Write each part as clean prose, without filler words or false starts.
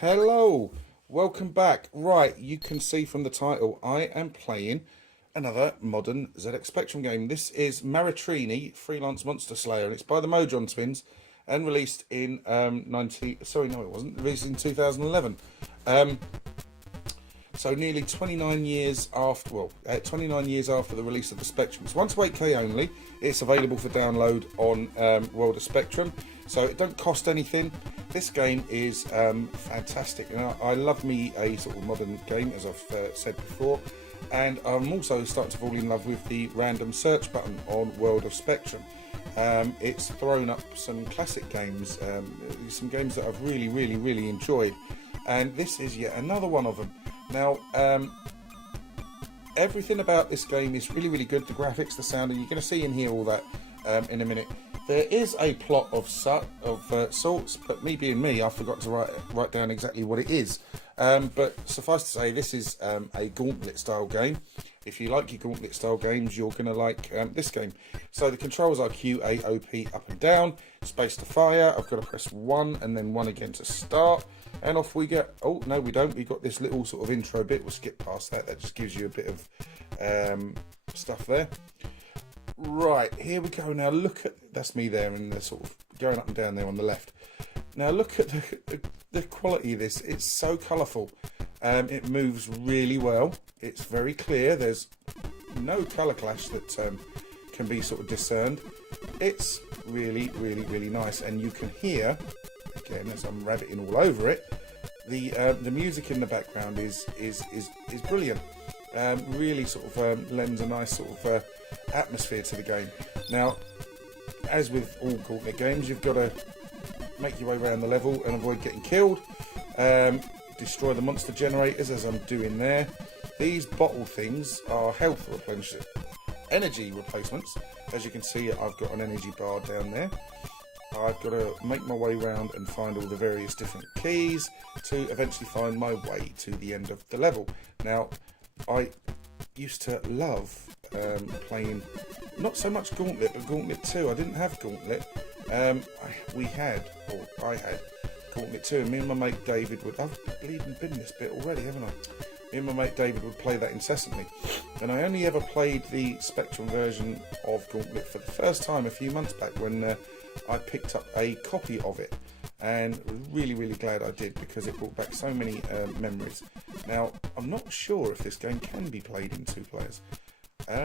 Hello, welcome back. Right, you can see from the title, I am playing another modern ZX Spectrum game. This is Maritrini, Freelance Monster Slayer, and it's by the Mojon twins and released in released in 2011. So nearly 29 years after, 29 years after the release of the Spectrum. It's 1 to 8K only. It's available for download on World of Spectrum, so it don't cost anything. This game is fantastic, and I love me a sort of modern game, as I've said before, and I'm also starting to fall in love with the random search button on World of Spectrum. It's thrown up some classic games, some games that I've really enjoyed, and this is yet another one of them. Now, everything about this game is really good. The graphics, the sound, and you're going to see and hear all that in a minute. There is a plot of sorts, but me being me, I forgot to write down exactly what it is. But suffice to say, this is a gauntlet style game. If you like your gauntlet style games, you're going to like this game. So the controls are Q, A, O, P, up and down, space to fire. I've got to press 1 and then 1 again to start. And off we get. Oh, no, we don't. We've got this little sort of intro bit. We'll skip past that. That just gives you a bit of stuff there. Right, here we go. Now look at, that's me there, and the sort of going up and down there on the left. Now look at the quality of this. It's so colourful. It moves really well. It's very clear. There's no colour clash that can be sort of discerned. It's really nice, and you can hear, again, as I'm rabbiting all over it, the music in the background is brilliant. Really sort of lends a nice sort of atmosphere to the game. Now, as with all gauntlet games, you've got to make your way around the level and avoid getting killed. Destroy the monster generators, as I'm doing there. These bottle things are health replenishment, energy replacements. As you can see, I've got an energy bar down there. I've got to make my way around and find all the various different keys to eventually find my way to the end of the level. Now, I used to love playing, not so much Gauntlet, but Gauntlet 2. I didn't have Gauntlet. I had Gauntlet 2, and me and my mate David would, I've bleeding been this bit already, haven't I? Me and my mate David would play that incessantly. And I only ever played the Spectrum version of Gauntlet for the first time a few months back when I picked up a copy of it, and really glad I did, because it brought back so many memories. Now, I'm not sure if this game can be played in 2 players. I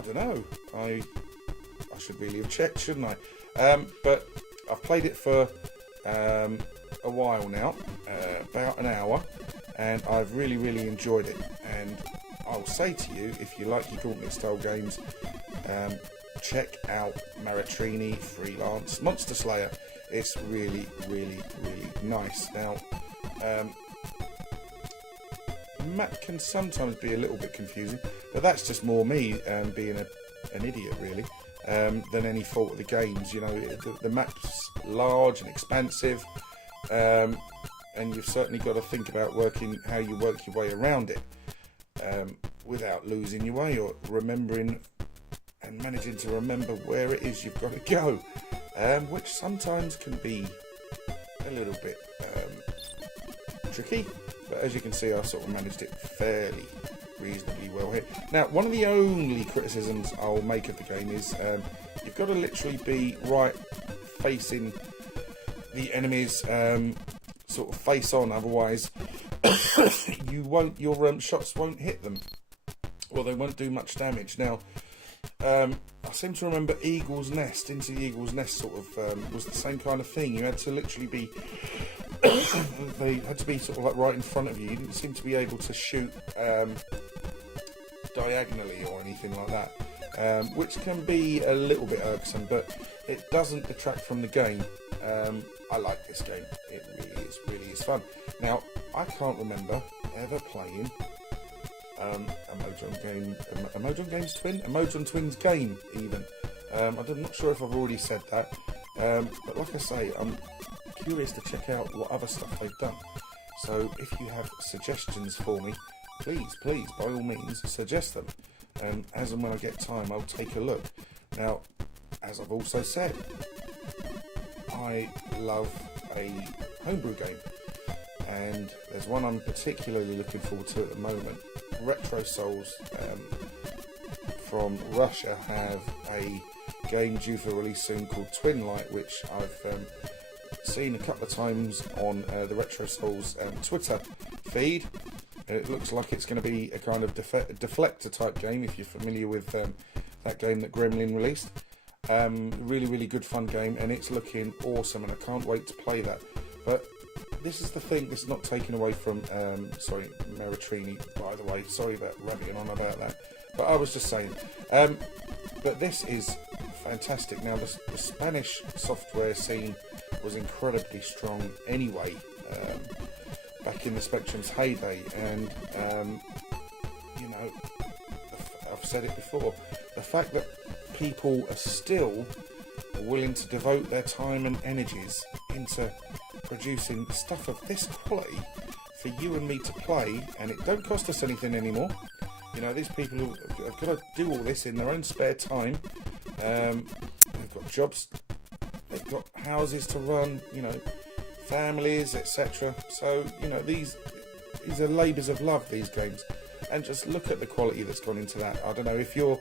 don't know. I should really have checked, shouldn't I? But I've played it for a while now, about an hour, and I've really enjoyed it. And I'll say to you, if you like your gauntlet style games, check out Maritrini Freelance Monster Slayer. It's really nice. Now, map can sometimes be a little bit confusing, but that's just more me being an idiot, really, than any fault of the games. You know, the map's large and expansive, and you've certainly got to think about how you work your way around it without losing your way, or remembering and managing to remember where it is you've got to go, which sometimes can be a little bit tricky. But as you can see, I sort of managed it fairly reasonably well here. Now, one of the only criticisms I'll make of the game is you've got to literally be right facing the enemies, sort of face on, otherwise your shots won't hit them, or they won't do much damage. Now, I seem to remember Eagle's Nest, Into the Eagle's Nest sort of was the same kind of thing. You had to literally be they had to be sort of like right in front of you. You didn't seem to be able to shoot diagonally or anything like that, which can be a little bit irksome, but it doesn't detract from the game. I like this game. It really is fun. Now, I can't remember ever playing a Mojon Twins game even. I'm not sure if I've already said that, but like I say, I'm curious to check out what other stuff they've done. So if you have suggestions for me, please by all means suggest them, and as and when I get time, I'll take a look. Now, as I've also said, I love a homebrew game. and there's one I'm particularly looking forward to at the moment. Retro Souls from Russia have a game due for release soon called Twin Light, which I've seen a couple of times on the Retro Souls Twitter feed. It looks like it's going to be a kind of deflector type game, if you're familiar with that game that Gremlin released. Really good fun game, and it's looking awesome, and I can't wait to play that. But this is the thing, this is not taken away from sorry, Maritrini, by the way, sorry about rabbiting on about that, but I was just saying, but this is fantastic. Now the Spanish software scene was incredibly strong anyway, back in the Spectrum's heyday, and you know, I've said it before, the fact that people are still willing to devote their time and energies into producing stuff of this quality for you and me to play, and it don't cost us anything anymore. You know, these people who have got to do all this in their own spare time, they've got jobs, they've got houses to run, you know, families, etc. So, you know, these are labours of love, these games, and just look at the quality that's gone into that. I don't know if you're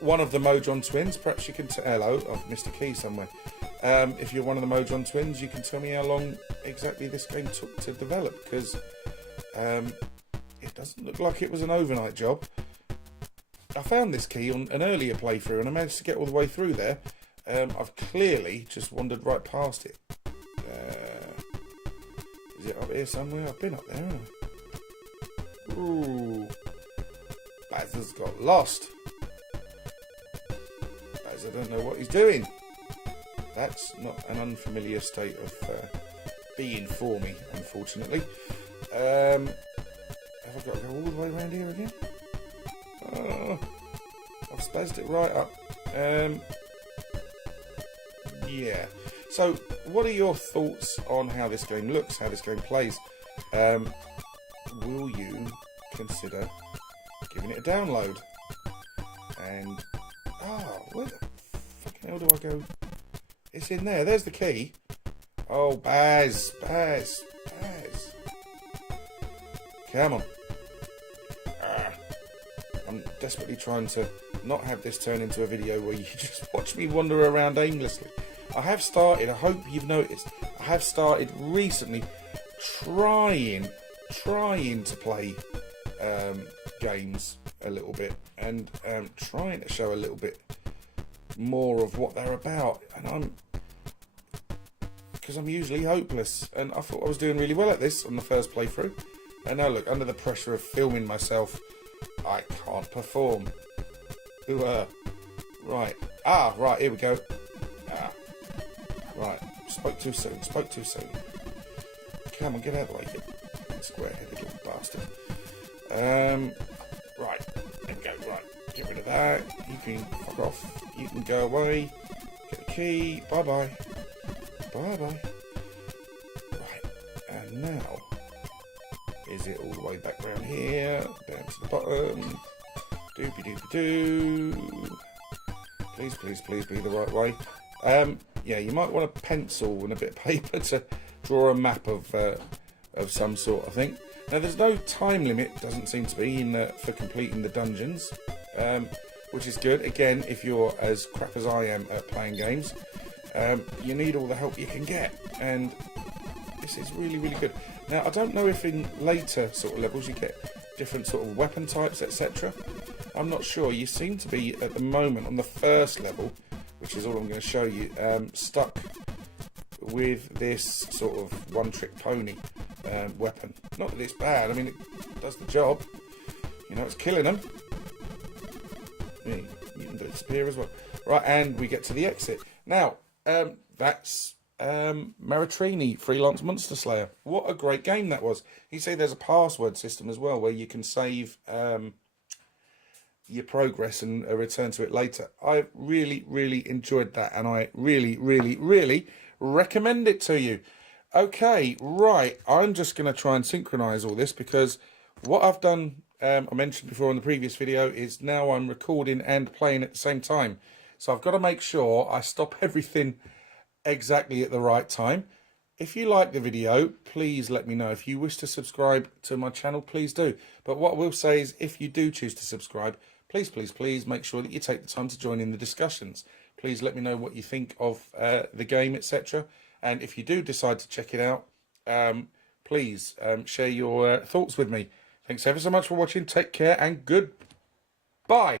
one of the Mojon twins, perhaps you can hello, I've missed a key somewhere. If you're one of the Mojon twins, you can tell me how long exactly this game took to develop, because it doesn't look like it was an overnight job. I found this key on an earlier playthrough and I managed to get all the way through there. I've clearly just wandered right past it. Is it up here somewhere? I've been up there, haven't I? Ooh, Baz has got lost. Baz, I don't know what he's doing. That's not an unfamiliar state of being for me, unfortunately. Have I got to go all the way around here again? Oh, I've spazzed it right up. Yeah. So, what are your thoughts on how this game looks, how this game plays? Will you consider giving it a download? And, where the fucking hell do I go? It's in there. There's the key. Oh, Baz. Come on. I'm desperately trying to not have this turn into a video where you just watch me wander around aimlessly. I have started, I hope you've noticed, I have started recently trying to play games a little bit, and trying to show a little bit more of what they're about, and because I'm usually hopeless, and I thought I was doing really well at this on the first playthrough, and now look, under the pressure of filming myself, I can't perform. Right, here we go. Right, spoke too soon. Come on, get out of the way, you square-headed little bastard. Right, there we go, right, get rid of that, you can fuck off, you can go away, get the key, bye-bye. Right, and now, is it all the way back round here, down to the bottom, doopy-doopy-doo, please be the right way. Yeah, you might want a pencil and a bit of paper to draw a map of some sort, I think. Now, there's no time limit, doesn't seem to be, for completing the dungeons, which is good. Again, if you're as crap as I am at playing games, you need all the help you can get, and this is really good. Now, I don't know if in later sort of levels you get different sort of weapon types, etc. I'm not sure. You seem to be, at the moment, on the first level, which is all I'm going to show you, stuck with this sort of one-trick pony weapon. Not that it's bad, I mean, it does the job. You know, it's killing them. Yeah, you can disappear as well. Right, and we get to the exit. Now, that's Maritrini, Freelance Monster Slayer. What a great game that was. You see there's a password system as well, where you can save your progress and return to it later. I really enjoyed that, and I really recommend it to you. Okay, right, I'm just going to try and synchronize all this, because what I've done, I mentioned before in the previous video, is now I'm recording and playing at the same time. So I've got to make sure I stop everything exactly at the right time. If you like the video, please let me know. If you wish to subscribe to my channel, please do. But what I will say is, if you do choose to subscribe, please, please, please make sure that you take the time to join in the discussions. Please let me know what you think of the game, etc. And if you do decide to check it out, please share your thoughts with me. Thanks ever so much for watching. Take care and goodbye.